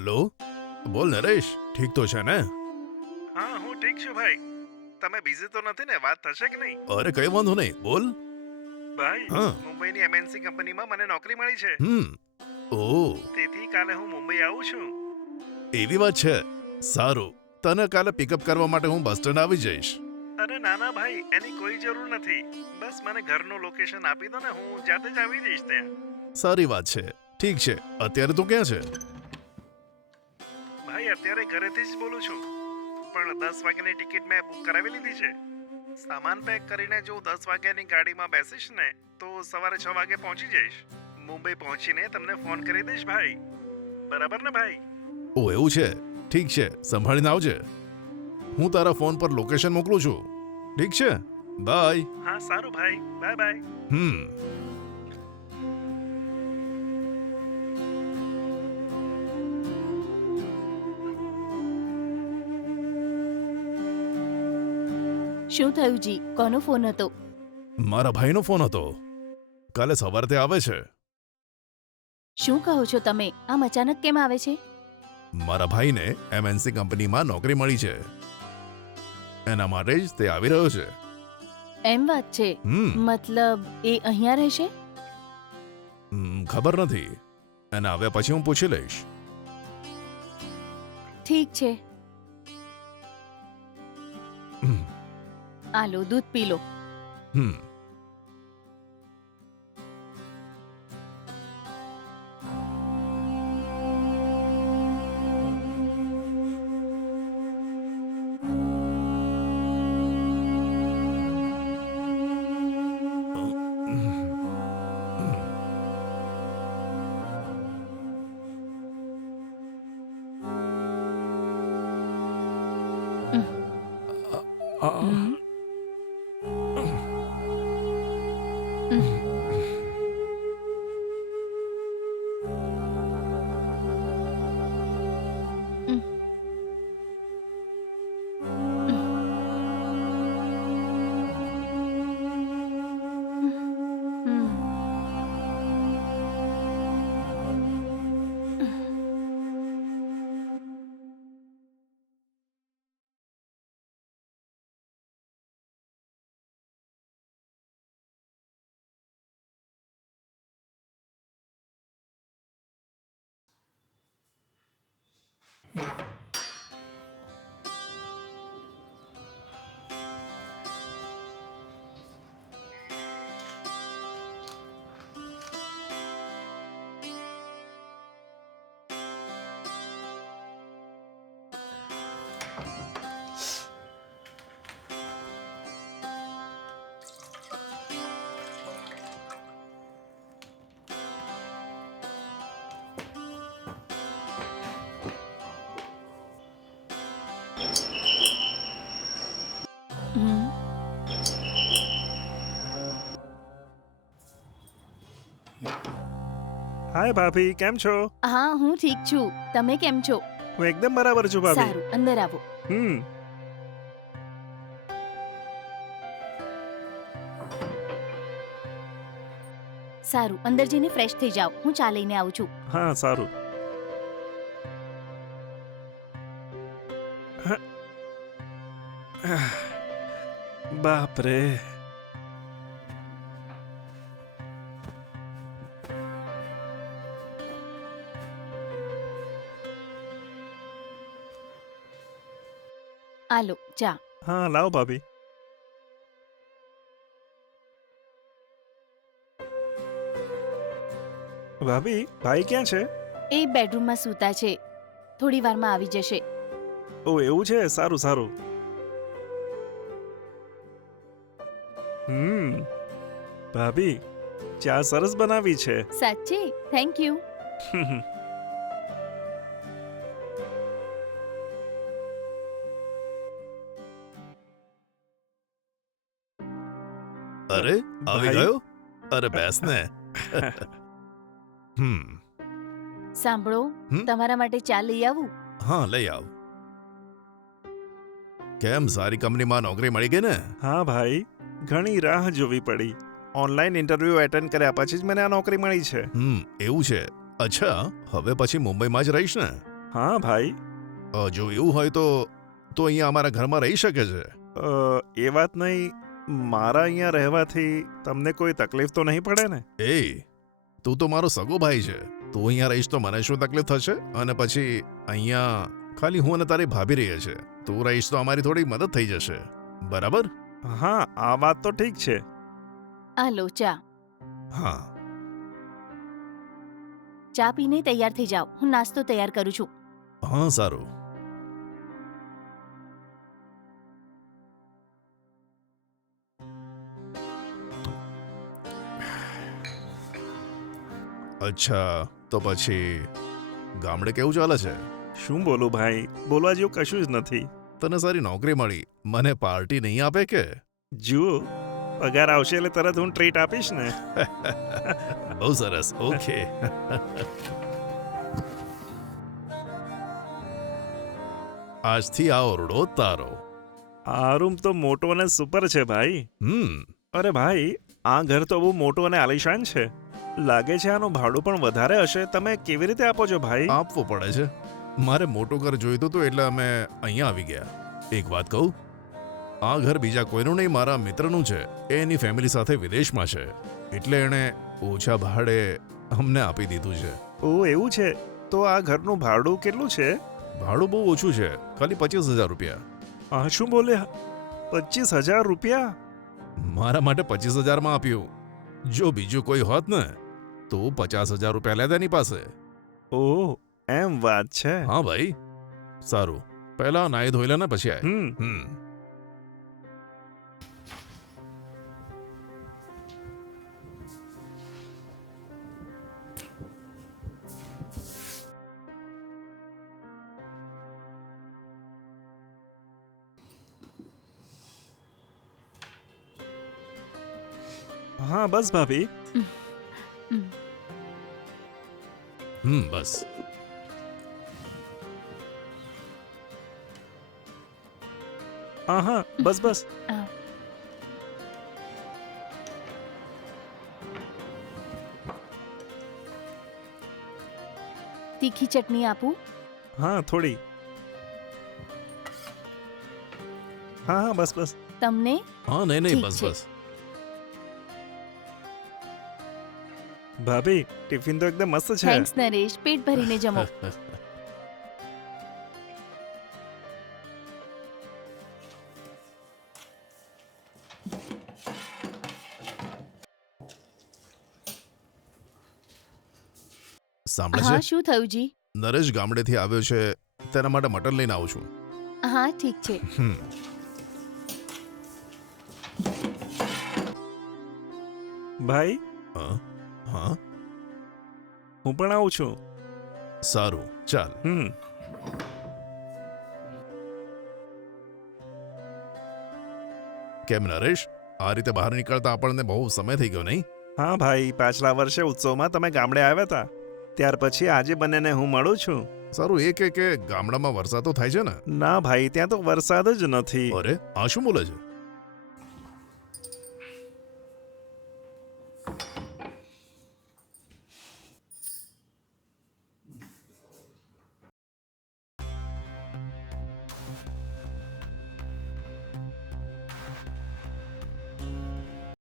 Hello, બોલ નરેશ, ઠીક તો છે ને? હા હું ઠીક છું ભાઈ. તમે બિઝી તો નથી ને? વાત થશે કે નહીં? અરે કઈ વાંધો નહીં, બોલ. ભાઈ હા. મુંબઈની એમએનસી કંપનીમાં મને નોકરી મળી છે. ઓ, તેથી કાલે હું મુંબઈ આવું છું. એવી વાત છે. સારું, તને કાલે પિકઅપ કરવા માટે હું બસ સ્ટેન્ડ આવી જઈશ. અરે ના ના ભાઈ, એની કોઈ જરૂર નથી. બસ મને ઘરનું લોકેશન આપી દો ને, હું જાતે જ આવી જઈશ ત્યાં. સારી વાત છે. ઠીક છે, અત્યારે તું ક્યાં છે? ભાઈ અત્યારે ઘરેથી જ બોલું છું. પણ 10 વાગ્યાની ટિકિટ મેં બુક કરાવી લીધી છે. સામાન પેક કરીને જો 10 વાગ્યાની ગાડીમાં બેસીશ ને તો સવારે 6 વાગે પહોંચી જઈશ. મુંબઈ પહોંચીને તમને ફોન કરી દઈશ ભાઈ. બરાબર ને ભાઈ? ઓ એવું છે. ઠીક છે, સંભાળીને આવજે. હું તારા ફોન પર લોકેશન મોકલું છું. ઠીક છે, બાય. હા સારું ભાઈ, બાય બાય. શું થયું જી? કોનો ફોન હતો? મારા ભાઈનો ફોન હતો. કાલે સવારે તે આવે છે. શું કહો છો તમે? આમ અચાનક કેમ આવે છે? મારા ભાઈને એમએનસી કંપનીમાં નોકરી મળી છે. એના માટે જ તે આવી રહ્યો છે. એમ વાત છે. મતલબ એ અહીંયા રહેશે? ખબર નથી. એને આવ્યા પછી હું પૂછી લઈશ. ઠીક છે. આ લો, દૂધ પી લો. હમ હમ. હાય ભાભી, કેમ છો? હા, હું ઠીક છું. તમે કેમ છો? હું એકદમ બરાબર છું ભાભી. સારું, અંદર આવો. હમ સારું, અંદર જઈને ફ્રેશ થઈ જાઓ. હું ચા લઈને આવું છું. હા સારું. બાપ રે. આ લો ચા. હા લાવો ભાભી. ભાભી, ભાઈ ક્યાં છે? એ બેડરૂમમાં સૂતા છે. થોડી વારમાં આવી જશે. ઓ એવું છે, સારું સારું. ભાભી, ચા સરસ બનાવી છે. સાચે? Thank you. અરે આવી ભાઈ. ગયો. અરે બેસ ને. સાંભળો, હમ? તમારા માટે ચા લઈ આવું? હા લઈ આવ. કેમ, સારી કંપનીમાં નોકરી મળી ગઈ ને? હા ભાઈ, ઘણી રાહ જોવી પડી. ઓનલાઈન ઇન્ટરવ્યુ એટેન્ડ કર્યા પછી જ મને આ નોકરી મળી છે. એવું છે. અચ્છા, હવે પછી મુંબઈમાં જ રહીશ ને? હા ભાઈ. જો એવું હોય તો અહીંયા અમારા ઘરમાં રહી શકે છે. એ વાત નહીં, મારા અહીંયા રહેવાથી તમને કોઈ તકલીફ તો નહીં પડે ને? એ તું તો મારો સગો ભાઈ છે. તું અહીંયા રહીશ તો મને શું તકલીફ થશે? અને પછી અહીંયા ખાલી હું અને તારી ભાભી રહીએ છે. તું રહીશ તો અમારી થોડી મદદ થઈ જશે. બરાબર? હા, આ વાત તો ઠીક છે. આ લો ચા. હા. ચા પીને તૈયાર થઈ જાઓ, હું નાસ્તો તૈયાર કરું છું. હા, સારું. અચ્છા, તો પછી ગામડે કેવું ચાલે છે? શું બોલું ભાઈ, બોલવા જેવું કશું જ નથી. તને સારી નોકરી મળી, મને પાર્ટી નહીં આપે કે? જુઓ, પગાર આવશે એટલે તરત હું ટ્રીટ આપીશ ને. બહુ સરસ. ઓકે. આજથી આ ઓરડો તારો. આ રૂમ તો મોટો અને સુપર છે ભાઈ. અરે ભાઈ, આ ઘર તો બહુ મોટું અને આલિશાન છે. લાગે છે આનું ભાડું પણ વધારે હશે. તમે કેવી રીતે આપો છો ભાઈ? આપવું પડે છે. મારે મોટું ઘર જોઈતું હતું એટલે અમે અહીંયા આવી ગયા. એક વાત કહું, આ ઘર બીજા કોઈનું નહીં, મારા મિત્રનું છે. એ એની ફેમિલી સાથે વિદેશમાં છે, એટલે એણે ઓછા ભાડે અમને આપી દીધું છે. ઓ એવું છે? તો આ ઘરનું ભાડું કેટલું છે? ભાડું બહુ ઓછું છે, ખાલી 25,000 રૂપિયા. આ શું બોલ્યા? 25,000 રૂપિયા? મારા માટે 25,000 માં આપ્યું. જો બીજું કોઈ હોત ને તો 50,000 રૂપિયા લેતા એની પાસે. ઓહ, એમ વાત છે. હા ભાઈ. સારું, પહેલા નાઈ ધોઈ લે ને પછી આય. હમ. હા બસ ભાભી. બસ. હા બસ બસ. આ. તીખી ચટણી આપું? હા થોડી. હા બસ બસ. તમને? હા, નહીં ઠીક બસ છે. બસ. ભાભી, ટિફિન તો એકદમ મસ્ત છે. થેન્ક્સ નરેશ, પેટ ભરીને જમો. સાંભળે હા, છે? શું થયું જી? નરેશ ગામડેથી આવ્યો છે, તેના માટે મટન લઈને આવું છું. હા ઠીક છે. ભાઈ, હા હા, હું પણ આવું છું. સારું, ચાલ. કેમ નરેશ, આ રીતે બહાર નીકળતા આપણને બહુ સમય થઈ ગયો નહીં? હા ભાઈ, પાછલા વર્ષે ઉત્સવમાં તમે ગામડે આવ્યા હતા, ત્યાર પછી આજે બંનેને હું મળું છું. સારું, એ કે ગામડામાં વરસાદ તો થાય છે ને? ના ભાઈ, ત્યાં તો વરસાદ જ નથી. અરે, આ શું બોલે છે?